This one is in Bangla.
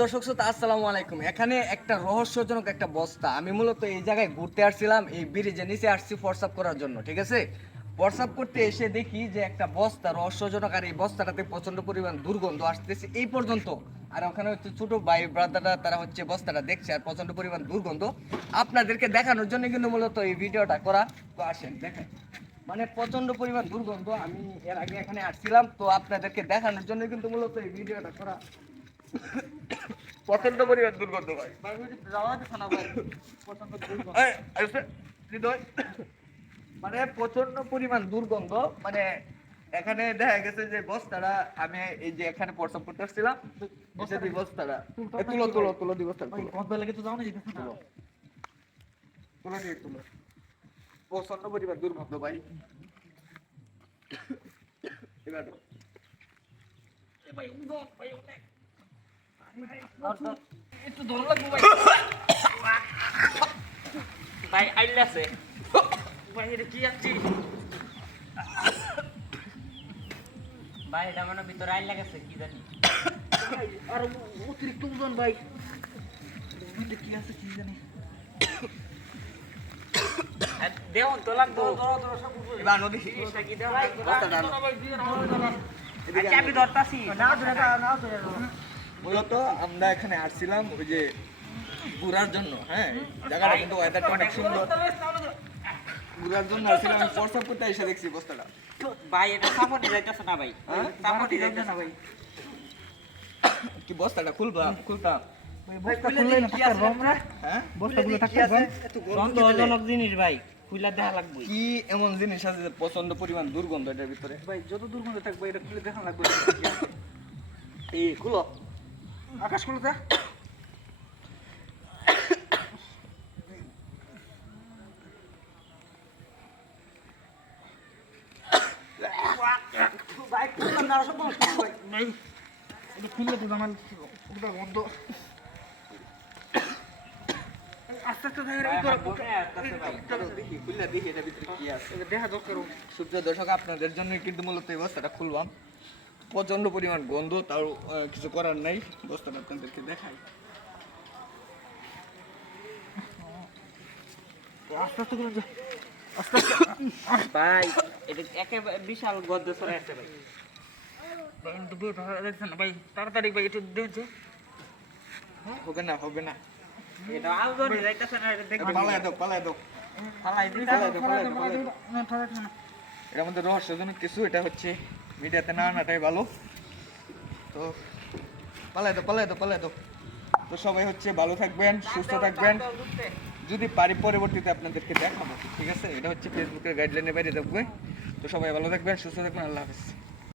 দর্শক শ্রোতা, আসসালামু আলাইকুম। এখানে একটা রহস্যজনক একটা বস্তা। আমি মূলত এই জায়গায় ঘুরতে আসছিলাম, এই ব্রিজের নিচে আসছি ফরসাপ করার জন্য, ঠিক আছে? ফরসাপ করতে এসে দেখি যে একটা বস্তা, রহস্যজনক, আর এই বস্তাটাতে প্রচণ্ড পরিমাণ দুর্গন্ধ আসতেছে এই পর্যন্ত। আর ওখানে হচ্ছে ছোট ভাই ব্রাদাররা তারা হচ্ছে বস্তাটা দেখছে, আর প্রচণ্ড পরিমাণ দুর্গন্ধ। আপনাদেরকে দেখানোর জন্য কিন্তু মূলত এই ভিডিওটা করা আসেন, দেখেন। মানে প্রচণ্ড পরিমাণ দুর্গন্ধ। আমি এর আগে এখানে আসছিলাম তো আপনাদেরকে দেখানোর জন্য কিন্তু মূলত এই ভিডিওটা করা। প্রচণ্ড পরিমাণ দুর্গন্ধ ভাই। এই, আইসে, হৃদয়। মানে প্রচণ্ড পরিমাণ দুর্গন্ধ। মানে এখানে দেখা গেছে যে বস্তাটা আমি এই যে এখানে প্রসব করতে আসছিলাম বস্তা দি বস্তাটা এ, তুলো তুলো তুলো দি বস্তাটা তুলো। তুলো দিয়ে তুলো। প্রচণ্ড পরিমাণ দুর্গন্ধ ভাই। এবার একটু ধরো লাগবো ভাই। ভাই আইলাছে ভাই এটা কি আছি ভাই এটা মানে ভিতরে আইলা গেছে কি জানি। আর অতিরিক্ত ওজন ভাই। কি আছে কি জানি। মূলত আমরা এখানে আসছিলাম ওই যে ঘুরার জন্য হ্যাঁ জায়গাটা কিন্তু ওয়েদারটা অনেক সুন্দর ঘোরার জন্য আসছিলাম আমি প্রস্তাব করতে এসে দেখছি বস্তাটা ভাই এটা সাপোর্টে যাইতাছে না ভাই? সাপোর্টে যাইতাছে না ভাই কি বস্তাটা খুলবা খুলতা হ্যাঁ? বস্তাগুলো কি থাকতে আছে? এত গরম কি দিলে? জিনিস ভাই খুইলা দেখা লাগবে কি এমন জিনিস আছে যে প্রচণ্ড পরিমাণ দুর্গন্ধ এটার ভিতরে? ভাই যত দুর্গন্ধ থাকবে এটা খুলে দেখান লাগবে। এই খুলো। আকাশ খুলে দে ভাই খুললাম না সব ভাই খুললে তো জামাল পুরো বন্ধ। আস্তে আস্তে দেখি দরকার সুপ্রিয় দর্শক আপনাদের জন্য কিন্তু মূলত এই বস্তাটা খুললাম। পরিমাণ গন্ধ আহ, কিছু করার নাই। বস্তাটা আপনাদেরকে দেখাই। আস্তে আস্তে করে আস্তে আস্তে। ভাই এটা একেবারে বিশাল আছে ভাই। ভাই হয়ে ভাই তাড়াতাড়ি ভাই একটু দেখছে হবে না হবে না। এটা আউ যাইতাছে না এটা দেখবে। পালায় দাও পালায় দাও। ফালাই দিতা পালায় দাও পালায় দাও পালায় দাও। এর মধ্যে রহস্যজনক কিছু এটা হচ্ছে মিডিয়াতে না আনাটাই ভালো। তো পালায় দাও পালায় দাও পালায় দাও। তো সবাই হচ্ছে ভালো থাকবেন সুস্থ থাকবেন। যদি পারি পরবর্তীতে আপনাদেরকে দেখাবো ঠিক আছে? এটা হচ্ছে ফেসবুকের গাইডলাইনের বাইরে থাকবে। তো সবাই ভালো থাকবেন সুস্থ থাকবেন আল্লাহ হাফিজ।